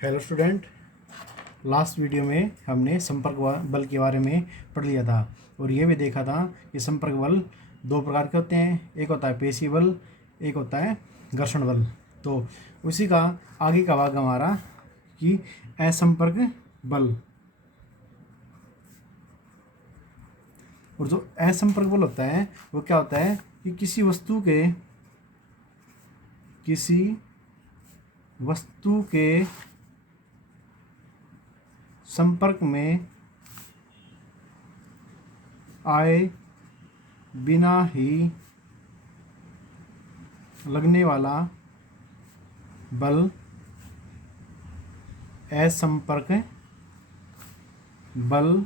Hello student, last video में हमने संपर्क बल के बारे में पढ़ लिया था और ये भी देखा था कि संपर्क बल दो प्रकार के होते हैं। एक होता है पेशी बल, एक होता है घर्षण बल। तो उसी का आगे का भाग हमारा कि असंपर्क बल। और जो असंपर्क बल होता है वो क्या होता है कि किसी वस्तु के संपर्क में आए बिना ही लगने वाला बल असंपर्क बल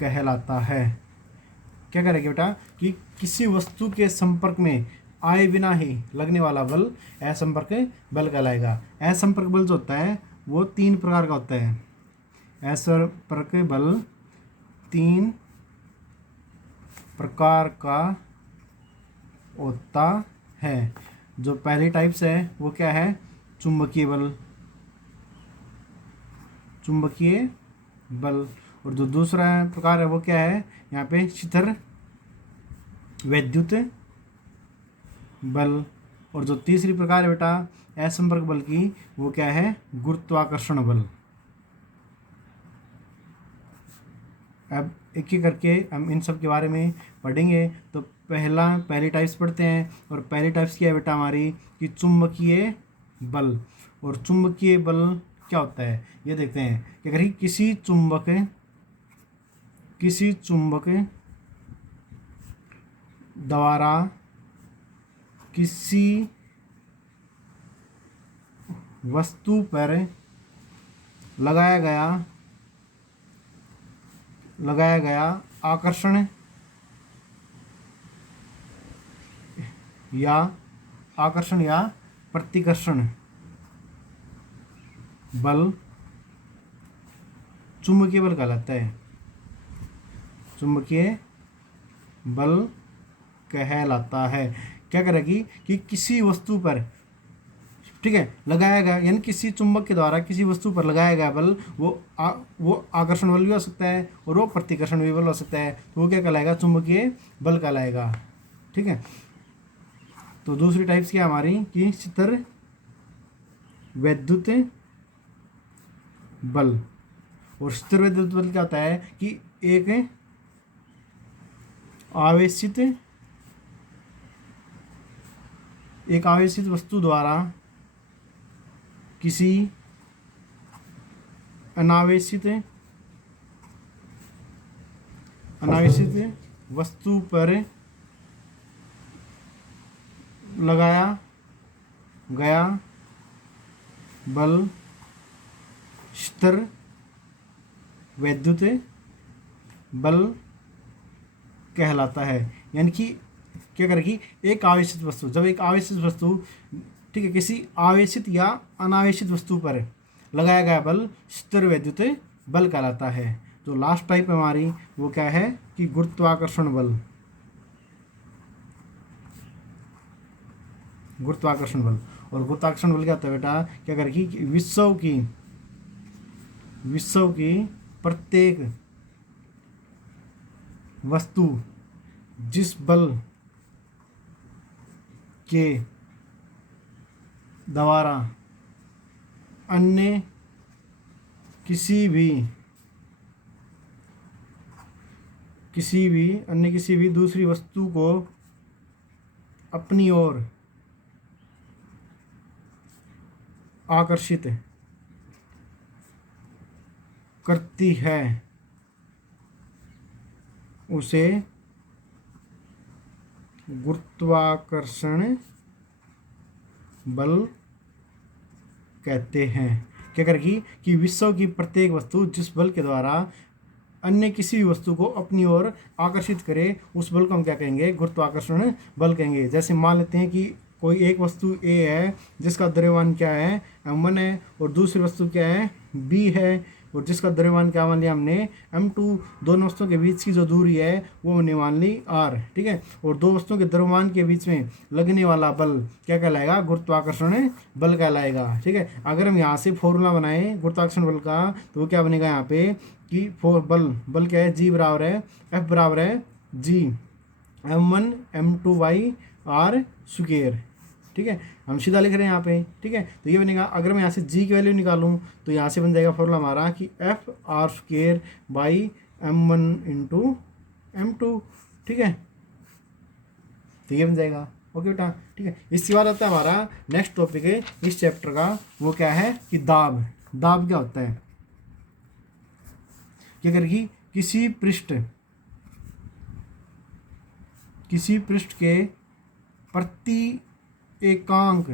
कहलाता है। क्या करेंगे बेटा कि किसी वस्तु के संपर्क में आए बिना ही लगने वाला बल असंपर्क बल कहलाएगा। असंपर्क बल जो होता है वो 3 प्रकार का होता है। असंपर्क बल 3 प्रकार का होता है। जो पहली टाइप्स है वो क्या है? चुंबकीय बल। और जो दूसरा प्रकार है वो क्या है? यहाँ पे शिथिल वैद्युत बल। और जो तीसरी प्रकार है बेटा असंपर्क बल की वो क्या है? गुरुत्वाकर्षण बल। अब एक एक करके हम इन सब के बारे में पढ़ेंगे। तो पहली टाइप्स पढ़ते हैं। और पहली टाइप्स क्या है बेटा हमारी कि चुंबकीय बल। और चुंबकीय बल क्या होता है ये देखते हैं कि अगर किसी चुंबक द्वारा किसी वस्तु पर लगाया गया आकर्षण या प्रतिकर्षण बल चुंबकीय बल कहलाता है। चुंबकीय बल कहलाता है। क्या करेगी कि किसी वस्तु पर, ठीक है, लगाया गया यानी किसी चुंबक के द्वारा किसी वस्तु पर लगाया गया बल वो आकर्षण बल भी हो सकता है और वो प्रतिकर्षण भी बल हो सकता है। तो वो क्या कहलाएगा? चुंबकीय बल कहलाएगा। ठीक है। तो दूसरी टाइप्स क्या हमारी कि शिथिल वैद्युत बल। और शिथिल वैद्युत बल क्या होता है कि एक आवेशित वस्तु द्वारा किसी अनावेशित वस्तु पर लगाया गया बल शिथिल वैद्युत बल कहलाता है। यानी कि क्या करेगी? एक आवेशित वस्तु, जब एक आवेशित वस्तु, ठीक है, किसी आवेशित या अनावेशित वस्तु पर लगाया गया बल शिथिल वैद्युत बल कहलाता है। जो लास्ट टाइप हमारी वो क्या है कि गुरुत्वाकर्षण बल। और गुरुत्वाकर्षण बल क्या होता है बेटा? क्या करेगी कि विश्व की प्रत्येक वस्तु जिस बल के द्वारा अन्य किसी भी दूसरी वस्तु को अपनी ओर आकर्षित करती है उसे गुरुत्वाकर्षण बल कहते हैं। क्या करेगी कि विश्व की प्रत्येक वस्तु जिस बल के द्वारा अन्य किसी भी वस्तु को अपनी ओर आकर्षित करे उस बल को हम क्या कहेंगे? गुरुत्वाकर्षण बल कहेंगे। जैसे मान लेते हैं कि कोई एक वस्तु A है जिसका द्रव्यमान क्या है? M1 है और दूसरी वस्तु क्या है? B है। और जिसका द्रव्यमान क्या मान लिया हमने m2, दोनों वस्तुओं के बीच की जो दूरी है वो हमने मान ली r, ठीक है। और दो वस्तुओं के द्रव्यमान के बीच में लगने वाला बल क्या कहलाएगा, गुरुत्वाकर्षण बल कहलाएगा, ठीक है। अगर हम यहाँ से फॉर्मूला बनाएं गुरुत्वाकर्षण बल का तो वो क्या बनेगा यहाँ पे कि बल क्या है, G बराबर है F बराबर है G m1 m2 by r square, ठीक है। हम सीधा लिख रहे हैं यहाँ पे, ठीक है। तो ये बनेगा, अगर मैं यहाँ से G की वैल्यू निकालूँ तो यहाँ से बन जाएगा फॉर्मूला हमारा कि F r square by m1 into m2, ठीक है। तो ये बन जाएगा, ओके बेटा, ठीक है। इसके बाद आता है हमारा नेक्स्ट टॉपिक है इस चैप्टर का, वो क्या है कि दाब। दाब क्या होता है, क्या करेगी, किसी पृष्ठ के प्रति एकांक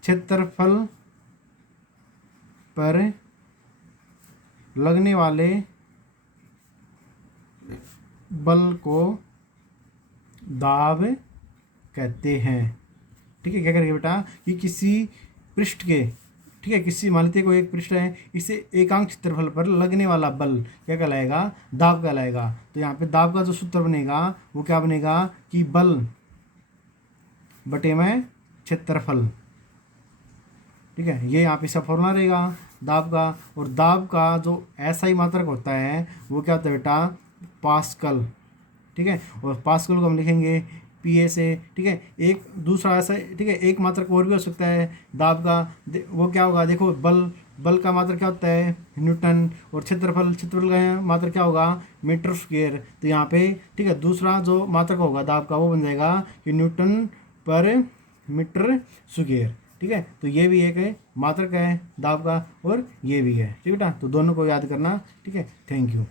क्षेत्रफल पर लगने वाले बल को दाब कहते हैं, ठीक है। क्या करेंगे बेटा कि किसी पृष्ठ के, ठीक है, किसी मान लेते कोई एक पृष्ठ है, इसे एकांक क्षेत्रफल पर लगने वाला बल क्या कहलाएगा, दाब कहलाएगा। तो यहाँ पे दाब का जो सूत्र बनेगा वो क्या बनेगा कि बल बटे में क्षेत्रफल, ठीक है। ये यहाँ पे सब फॉर्मूला रहेगा दाब का। और दाब का जो SI मात्रक होता है वो क्या होता है बेटा, पास्कल, ठीक है। और पास्कल को हम लिखेंगे PA से, ठीक है। एक दूसरा ऐसा, ठीक है, एक मात्रक और भी हो सकता है दाब का, वो क्या होगा, देखो बल का मात्रक क्या होता है, न्यूटन, और क्षेत्रफल का मात्रक क्या होगा, मीटर स्क्वायर। तो यहाँ पे, ठीक है, दूसरा जो मात्रक होगा दाब का वो बन जाएगा कि न्यूटन पर मीटर स्क्वायर, ठीक है। तो ये भी एक मात्रक है दाब का और ये भी है, ठीक है बेटा। तो दोनों को याद करना, ठीक है। Thank you.